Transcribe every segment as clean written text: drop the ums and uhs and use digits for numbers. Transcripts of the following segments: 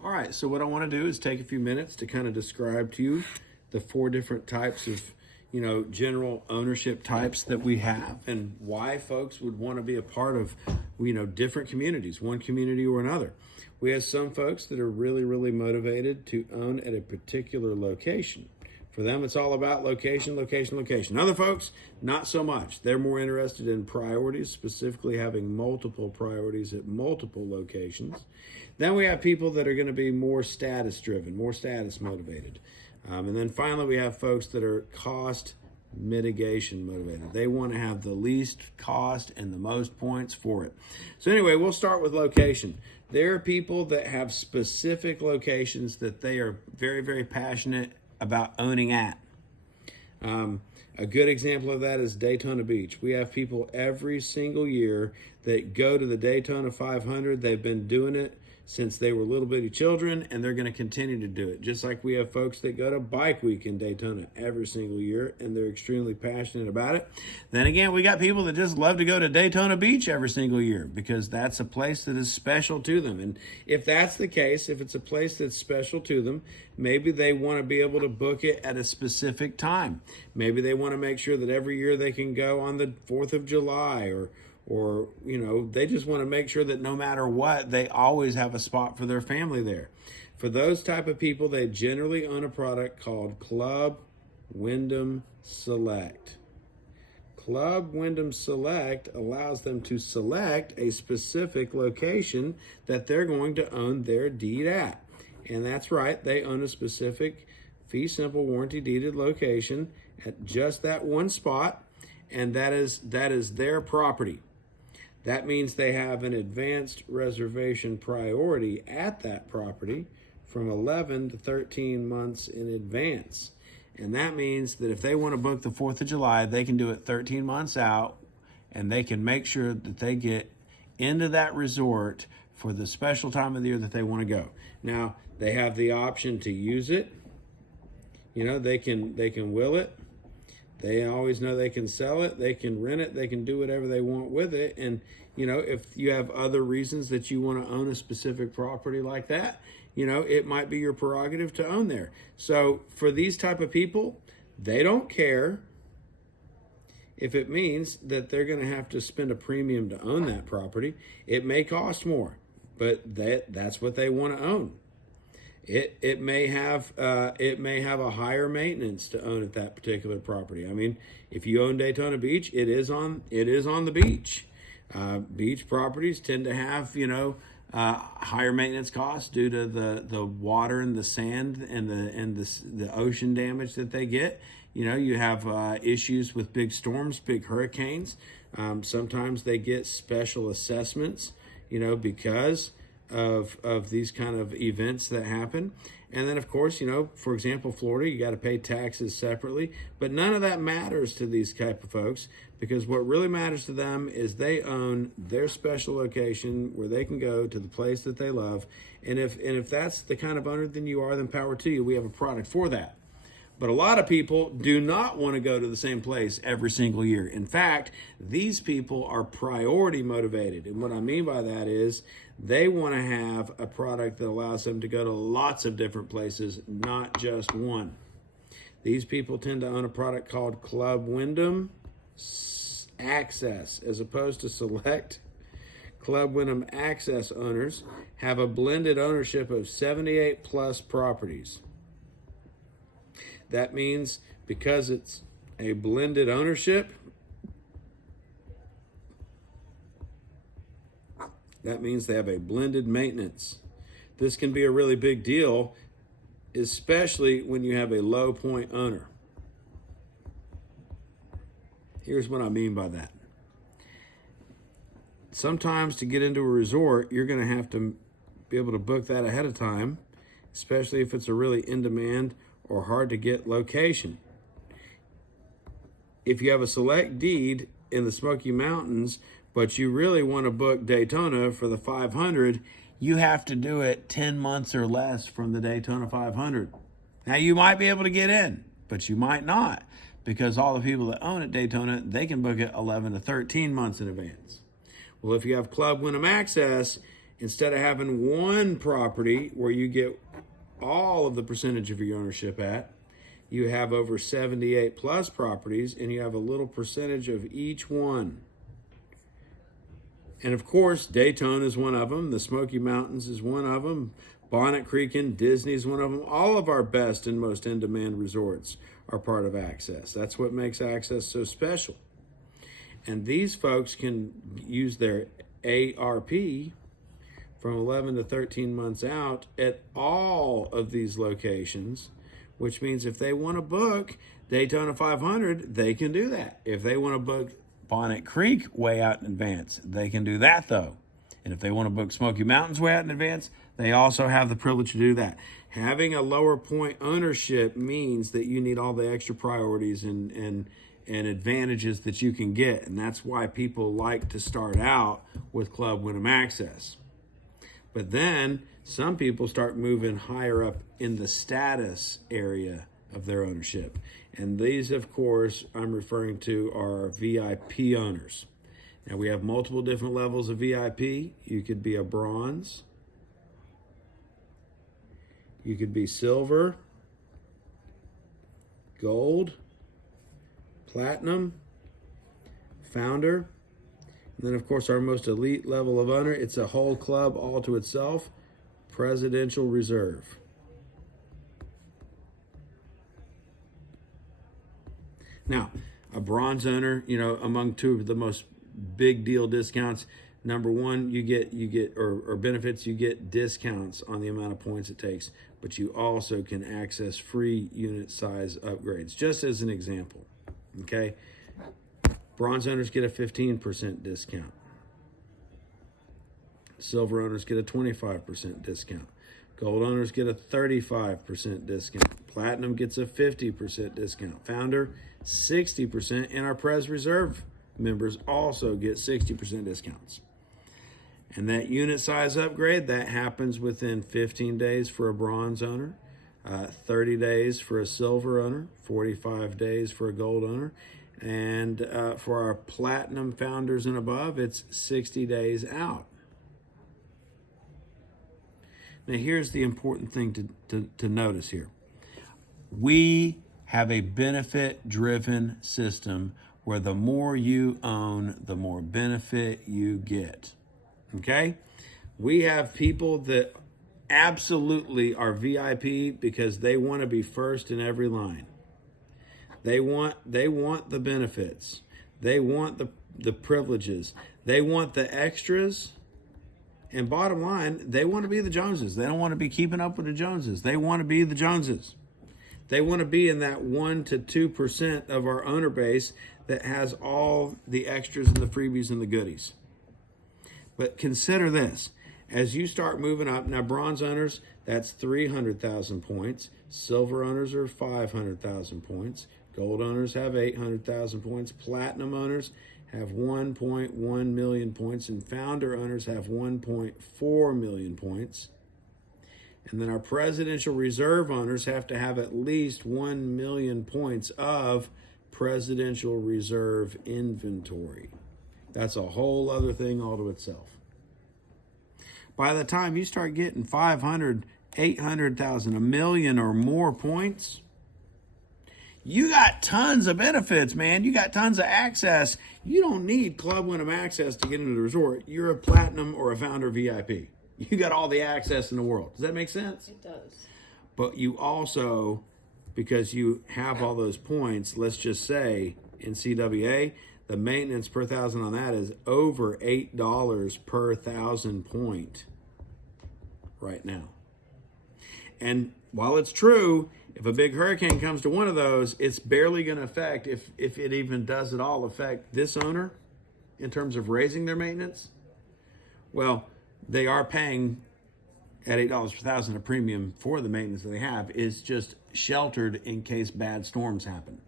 All right, so what I want to do is take a few minutes to kind of describe to you the four different types of, general ownership types that we have and why folks would want to be a part of, different communities, one community or another. We have some folks that are really, really motivated to own at a particular location. For them, it's all about location, location, location. Other folks, not so much. They're more interested in priorities, specifically having multiple priorities at multiple locations. Then we have people that are going to be more status driven, more status motivated. And then finally, we have folks that are cost mitigation motivated. They want to have the least cost and the most points for it. So anyway, we'll start with location. There are people that have specific locations that they are very, very passionate about owning at. A good example of that is Daytona Beach. We have people every single year that go to the Daytona 500. They've been doing it since they were little bitty children, and they're going to continue to do it. Just like we have folks that go to Bike Week in Daytona every single year, and they're extremely passionate about it. Then again, we got people that just love to go to Daytona Beach every single year because that's a place that is special to them. And if that's the case, if it's a place that's special to them, maybe they want to be able to book it at a specific time. Maybe they want to make sure that every year they can go on the 4th of July or they just want to make sure that no matter what, they always have a spot for their family there. For those type of people, they generally own a product called Club Wyndham Select. Club Wyndham Select allows them to select a specific location that they're going to own their deed at. And that's right, they own a specific fee simple warranty deeded location at just that one spot, and that is their property. That means they have an advanced reservation priority at that property from 11 to 13 months in advance. And that means that if they want to book the 4th of July, they can do it 13 months out, and they can make sure that they get into that resort for the special time of the year that they want to go. Now, they have the option to use it. They can will it. They always know they can sell it, they can rent it, they can do whatever they want with it. And, if you have other reasons that you want to own a specific property like that, it might be your prerogative to own there. So for these type of people, they don't care if it means that they're going to have to spend a premium to own that property. It may cost more, but that's what they want to own. It may have a higher maintenance to own at that particular property. I mean, if you own Daytona Beach, it is on the beach. Beach properties tend to have higher maintenance costs due to the water and the sand and the ocean damage that they get. You have issues with big storms, big hurricanes. Sometimes they get special assessments, because of these kind of events that happen. And then, of course, for example, Florida, you got to pay taxes separately. But none of that matters to these type of folks, because what really matters to them is they own their special location where they can go to the place that they love. And if that's the kind of owner then you are, then power to you. We have a product for that. But a lot of people do not want to go to the same place every single year. In fact, these people are priority motivated. And what I mean by that is they want to have a product that allows them to go to lots of different places, not just one. These people tend to own a product called Club Wyndham Access as opposed to Select. Club Wyndham Access owners have a blended ownership of 78 plus properties. That means because it's a blended ownership, that means they have a blended maintenance. This can be a really big deal, especially when you have a low point owner. Here's what I mean by that. Sometimes to get into a resort, you're going to have to be able to book that ahead of time, especially if it's a really in-demand or hard to get location. If you have a select deed in the Smoky Mountains, but you really want to book Daytona for the 500, you have to do it 10 months or less from the Daytona 500. Now, you might be able to get in, but you might not, because all the people that own at Daytona, they can book it 11 to 13 months in advance. Well, if you have Club Wyndham Access, instead of having one property where you get all of the percentage of your ownership at, you have over 78 plus properties and you have a little percentage of each one. And of course, Daytona is one of them. The Smoky Mountains is one of them. Bonnet Creek and Disney is one of them. All of our best and most in-demand resorts are part of Access. That's what makes Access so special. And these folks can use their ARP from 11 to 13 months out at all of these locations, which means if they want to book Daytona 500, they can do that. If they want to book Bonnet Creek way out in advance, they can do that though. And if they want to book Smoky Mountains way out in advance, they also have the privilege to do that. Having a lower point ownership means that you need all the extra priorities and advantages that you can get. And that's why people like to start out with Club Wyndham Access. But then some people start moving higher up in the status area of their ownership. And these, of course, I'm referring to are VIP owners. Now, we have multiple different levels of VIP. You could be a bronze. You could be silver, gold, platinum, founder. And then, of course, our most elite level of owner, it's a whole club all to itself, Presidential Reserve. Now, a bronze owner, among two of the most big deal discounts, number one, you get benefits, you get discounts on the amount of points it takes, but you also can access free unit size upgrades, just as an example, okay? Bronze owners get a 15% discount. Silver owners get a 25% discount. Gold owners get a 35% discount. Platinum gets a 50% discount. Founder, 60%. And our Pres Reserve members also get 60% discounts. And that unit size upgrade, that happens within 15 days for a bronze owner, 30 days for a silver owner, 45 days for a gold owner. And for our platinum founders and above, it's 60 days out. Now, here's the important thing to notice here. We have a benefit-driven system where the more you own, the more benefit you get. Okay? We have people that absolutely are VIP because they want to be first in every line. They want the benefits. They want the privileges. They want the extras. And bottom line, they want to be the Joneses. They don't want to be keeping up with the Joneses. They want to be the Joneses. They want to be in that 1 to 2% of our owner base that has all the extras and the freebies and the goodies. But consider this. As you start moving up, now bronze owners, that's 300,000 points. Silver owners are 500,000 points. Gold owners have 800,000 points. Platinum owners have 1.1 million points, and founder owners have 1.4 million points. And then our Presidential Reserve owners have to have at least 1 million points of Presidential Reserve inventory. That's a whole other thing all to itself. By the time you start getting 500, 800,000, a million or more points, you got tons of benefits, man. You got tons of access. You don't need Club Wyndham Access to get into the resort. You're a platinum or a founder VIP. You got all the access in the world. Does that make sense? It does. But you also, because you have all those points, let's just say in CWA, the maintenance per thousand on that is over $8 per 1,000 point right now. And while it's true, if a big hurricane comes to one of those, it's barely going to affect, if it even does at all, affect this owner in terms of raising their maintenance. Well, they are paying at $8 per 1,000 a premium for the maintenance that they have. Is just sheltered in case bad storms happen.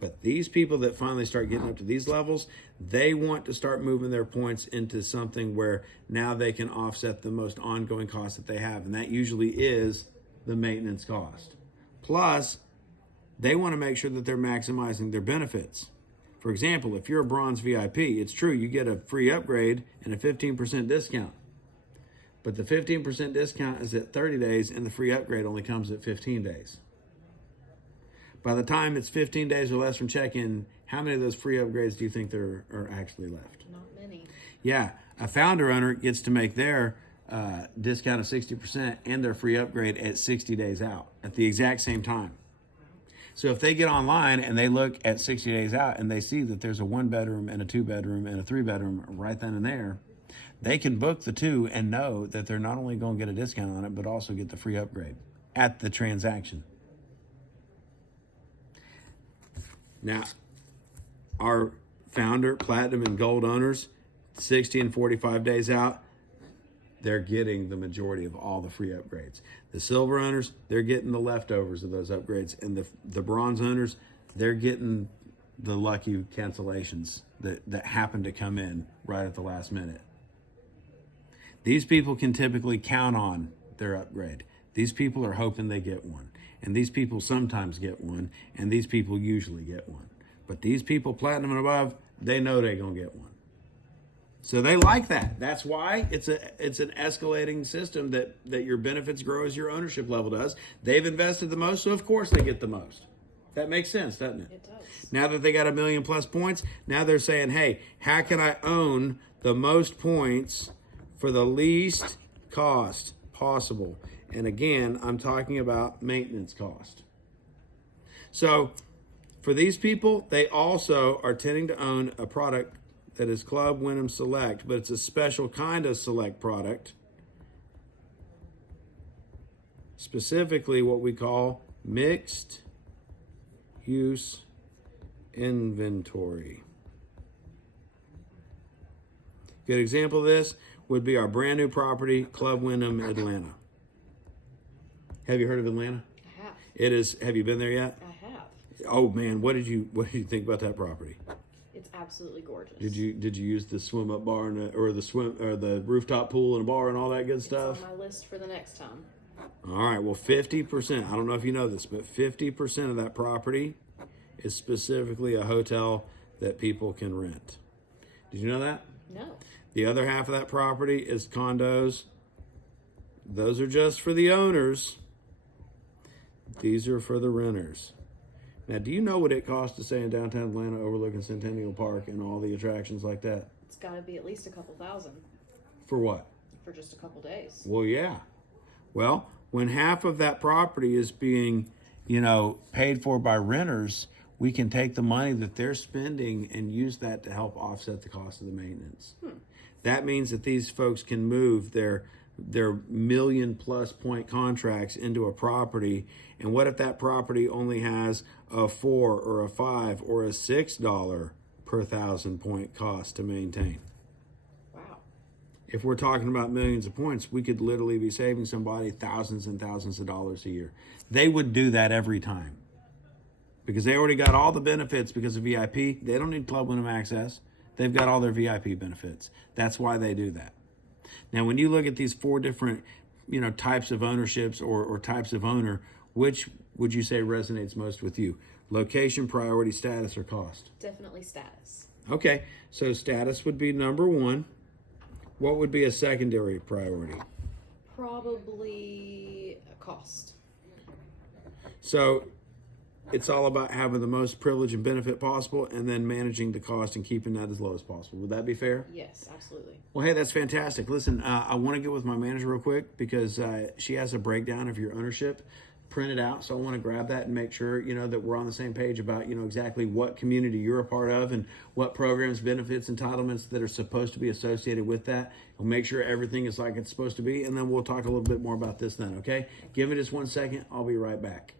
But these people that finally start getting up to these levels, they want to start moving their points into something where now they can offset the most ongoing costs that they have. And that usually is the maintenance cost. Plus, they want to make sure that they're maximizing their benefits. For example, if you're a bronze VIP, it's true, you get a free upgrade and a 15% discount. But the 15% discount is at 30 days, and the free upgrade only comes at 15 days. By the time it's 15 days or less from check-in, how many of those free upgrades do you think there are actually left? Not many. Yeah, a founder owner gets to make their discount of 60% and their free upgrade at 60 days out at the exact same time. So if they get online and they look at 60 days out and they see that there's a 1-bedroom and a 2-bedroom and a 3-bedroom right then and there, they can book the 2 and know that they're not only going to get a discount on it, but also get the free upgrade at the transaction. Now, our founder, platinum and gold owners, 60 and 45 days out, they're getting the majority of all the free upgrades. The silver owners, they're getting the leftovers of those upgrades. And the bronze owners, they're getting the lucky cancellations that happen to come in right at the last minute. These people can typically count on their upgrade. These people are hoping they get one. And these people sometimes get one. And these people usually get one. But these people, platinum and above, they know they're going to get one. So they like that. That's why it's an escalating system that your benefits grow as your ownership level does. They've invested the most, so of course they get the most. That makes sense, doesn't it? It does. Now that they got 1 million plus points, now they're saying, hey, how can I own the most points for the least cost possible? And again, I'm talking about maintenance cost. So for these people, they also are tending to own a product that is Club Wyndham Select, but it's a special kind of Select product. Specifically what we call mixed use inventory. Good example of this would be our brand new property, Club Wyndham Atlanta. Have you heard of Atlanta? I have. It is. Have you been there yet? I have. Oh man, what did you think about that property? It's absolutely gorgeous. Did you use the swim up bar or the rooftop pool and a bar and all that good stuff? It's on my list for the next time. All right. Well, 50%. I don't know if you know this, but 50% of that property is specifically a hotel that people can rent. Did you know that? No. The other half of that property is condos. Those are just for the owners. These are for the renters. Now, do you know what it costs to stay in downtown Atlanta overlooking Centennial Park and all the attractions like that? It's got to be at least a couple thousand For what? for just a couple days. Well, yeah. Well, when half of that property is being, paid for by renters, we can take the money that they're spending and use that to help offset the cost of the maintenance. That means that these folks can move their 1 million plus point contracts into a property. And what if that property only has a $4 or a $5 or a $6 per 1,000 point cost to maintain? Wow. If we're talking about millions of points, we could literally be saving somebody thousands and thousands of dollars a year. They would do that every time because they already got all the benefits because of VIP. They don't need Club Wyndham Access. They've got all their VIP benefits. That's why they do that. Now, when you look at these 4 different, types of ownerships or types of owner, which would you say resonates most with you? Location, priority, status, or cost? Definitely status. Okay, so status would be number 1. What would be a secondary priority? Probably a cost. So it's all about having the most privilege and benefit possible and then managing the cost and keeping that as low as possible. Would that be fair? Yes, absolutely. Well, hey, that's fantastic. Listen, I want to get with my manager real quick because she has a breakdown of your ownership printed out. So I want to grab that and make sure, that we're on the same page about, exactly what community you're a part of and what programs, benefits, entitlements that are supposed to be associated with that. We'll make sure everything is like it's supposed to be. And then we'll talk a little bit more about this then, okay? Give me just 1 second. I'll be right back.